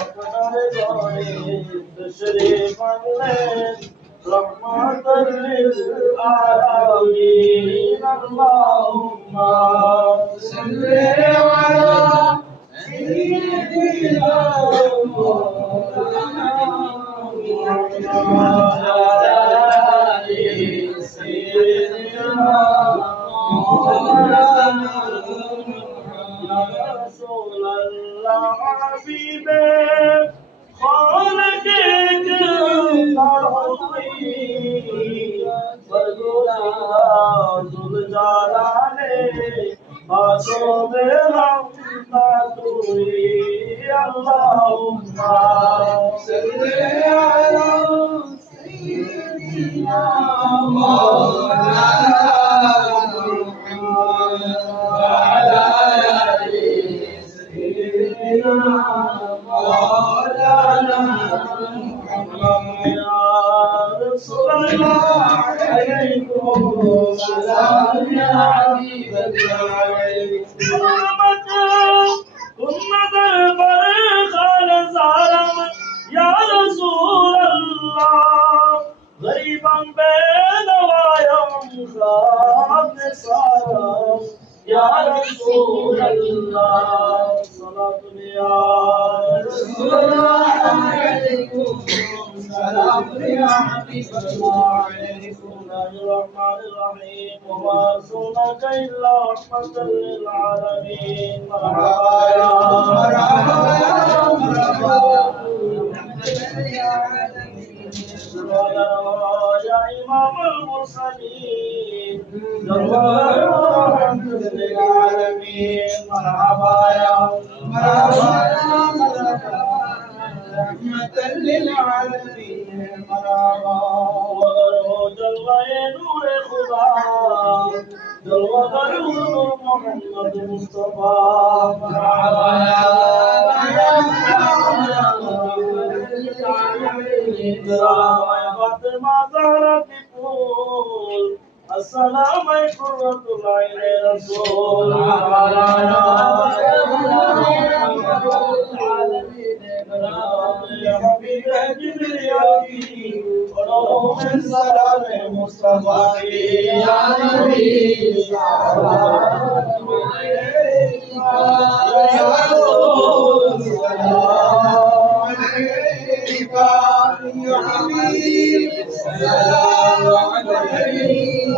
আপনার ঘরে তশরীফ আনলেন রহমাতাল লিল আলামিন আল্লাহুম্মা সাল্লি আলা সাইয়্যিদিনা মাওলানা মুহাম্মদ ওয়া আলা আলি সাইয়্যিদিনা মাওলানা رسول الله حبيبه خالق ذل جلاله معصوم رحمته اللهم صل على سيدنا مولانا وعلى مولانا محمد يا رسول الله عليكم سلام يا حبيب الله أمة البرخال زارم يا رسول الله غريبا بين ويوم خاب صارم يا رسول الله صلاة يا رسول الله عليكم سلام يا حبيب الله عليكم الرحمن الرحيم وما أرسلناك إلا رحمة للعالمين مرحبا يا مرحبا يا مرحبا يا إمام المرسلين رحمة للعالمين مرحبا يا مرحبا يا مرحبا رحمة للعالمين مرحبا جلوة نور خدا جلوة نور محمد مصطفى مرحبا يا فاطمة زهرة بطول السلام قرة العين رسول يا حبيب جبريل ونور السلام مصطفى يا نبي سلام عليك يا رسول سلام عليك يا حبيب سلام عليك